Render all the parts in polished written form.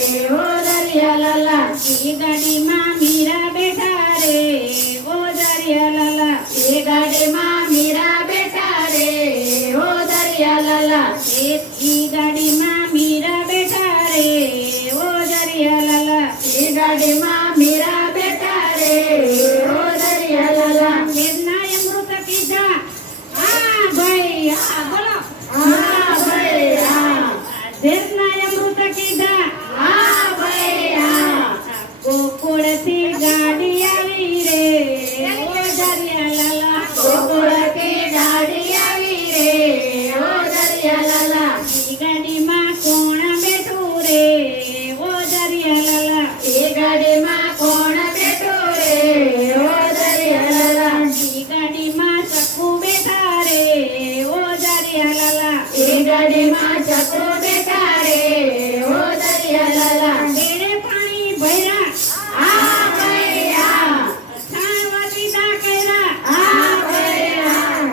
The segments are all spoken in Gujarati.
ઓ દરિયા લાલા એ ગાડીમાં મીરા બેઠા રે ઓ દરિયા લાલા એ ગાડીમાં મીરા બેઠા રે ઓ દરિયા લાલા ઈ ગાડીમાં મીરા બેઠા રે ઓ દરિયા લાલા એ ગાડીમાં મીરા બેઠા રે ઓ દરિયા લાલા વેદના અમૃત કીધા હા ભાઈ હા બોલો હા ભાઈ હા વેદના અમૃત કીધા હા ભાઈ હા ગોકુળથી ગાડી આવી રે ઓ દરિયા લાલા ગોકુળથી ગાડી આવી રે ઓ દરિયા લાલા ઈ ગાડીમાં કોણ બેઠું રે ઓ દરિયા લાલા એ ગાડીમાં કોણ બેઠું રે ઓ દરિયા લાલા ઈ ગાડીમાં ચક્કુ બેઠા રે ઓ દરિયા લાલા એ ગાડીમાં ચકો બેઠા રે ઓ દરિયા લાલા બેડે પાણી ભર્યા હા ભાઈ હા છાણવા દીધા કર્યા હા ભાઈ હા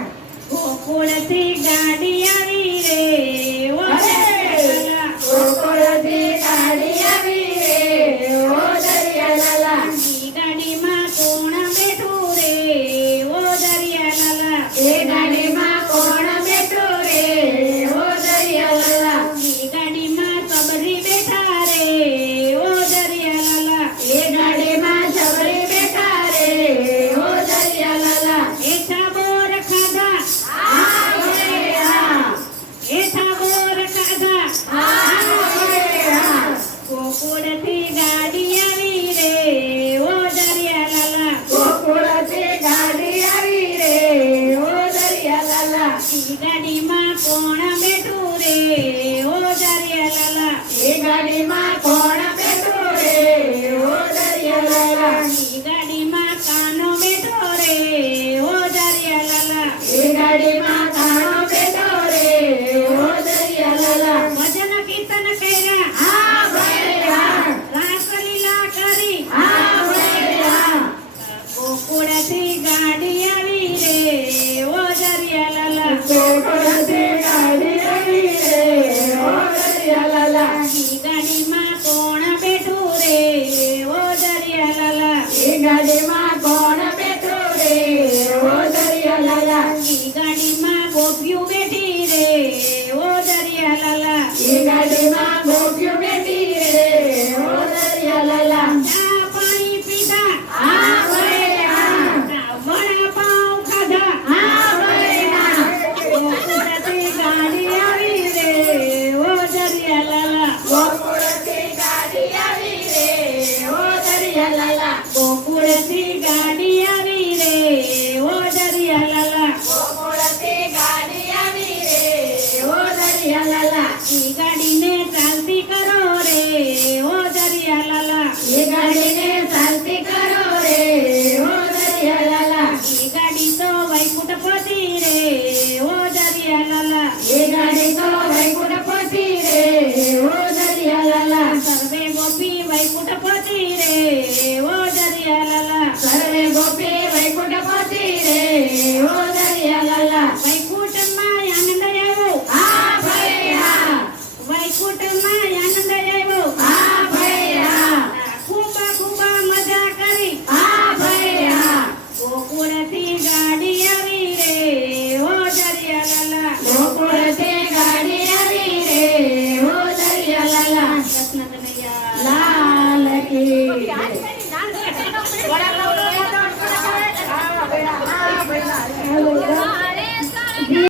ગોકુળથી ગાડી આવી રે ઓ દરિયા લાલા ગોકુળથી ગાડી આવી રે ઓ દરિયા લાલા ઈ ગાડીમાં કોણ બેઠું રે ઓ દરિયા લાલા એ ગાડીમાં કોણ બેઠું રે ઓ દરિયા લાલા ઈ ગાડીમાં સબરી બેઠા રે ઓ દરિયા લાલા એ ગાડીમાં સબરી બેઠા રે ઓ દરિયા લાલા એઠા બોર ખાધા હા ભાઈ હા એઠા બોર ખાધા હા ભાઈ હા ગોકુળથી ગાડી આવી રે ઓ દરિયા લાલા ગોકુળથી ગાડી આવી રે ઓ દરિયા લાલા ઈ ગાડીમાં કોણ બેઠું રે ઓ દરિયા લાલા એ ગાડીમાં કોણ બેઠું રે ઓ દરિયા લાલા ઈ ગાડીમાં કાનો બેઠો રે ઓ દરિયા લાલા એ ગાડીમાં કાણો બેઠો રે ઓ દરિયા લાલા ભજન કીર્તન કર્યા હા ભાઈ હા રાસલીલા કરી હા ભાઈ હા ગોકુળથી ગાડી આવી રે ઓ દરિયા લાલા ગોકુળથી ગાડી આવી રે ઓ દરિયા લાલા ઈ ગાડીમાં કોણ બેઠું રે ઓ દરિયા લાલા એ ગાડીમાં કોણ બેઠું રે ઓ દરિયા લાલા ઈ ગાડીમાં ગોપીઓ બેઠી રે ઓ દરિયા લાલા એ ગાડીમાં ગોપીઓ બેઠી રે ઓ દરિયા લાલા ચા પાણી પીધા હા ભાઈ હા વડાપાઉં ખાધા હા ભાઈ હા ગોકુળથી ગાડી આવી રે ઓ દરિયા લાલા ગોકુળથી ગાડી આવી રે ઓ દરિયા લાલા ગોકુળથી ગાડી આવી રે ઓ દરિયા લાલા ગોકુળથી ગાડી આવી રે ઓ દરિયા લાલા ઈ ગાડીને ચાલતી કરો રે ઓ દરિયા લાલા એ ગાડીને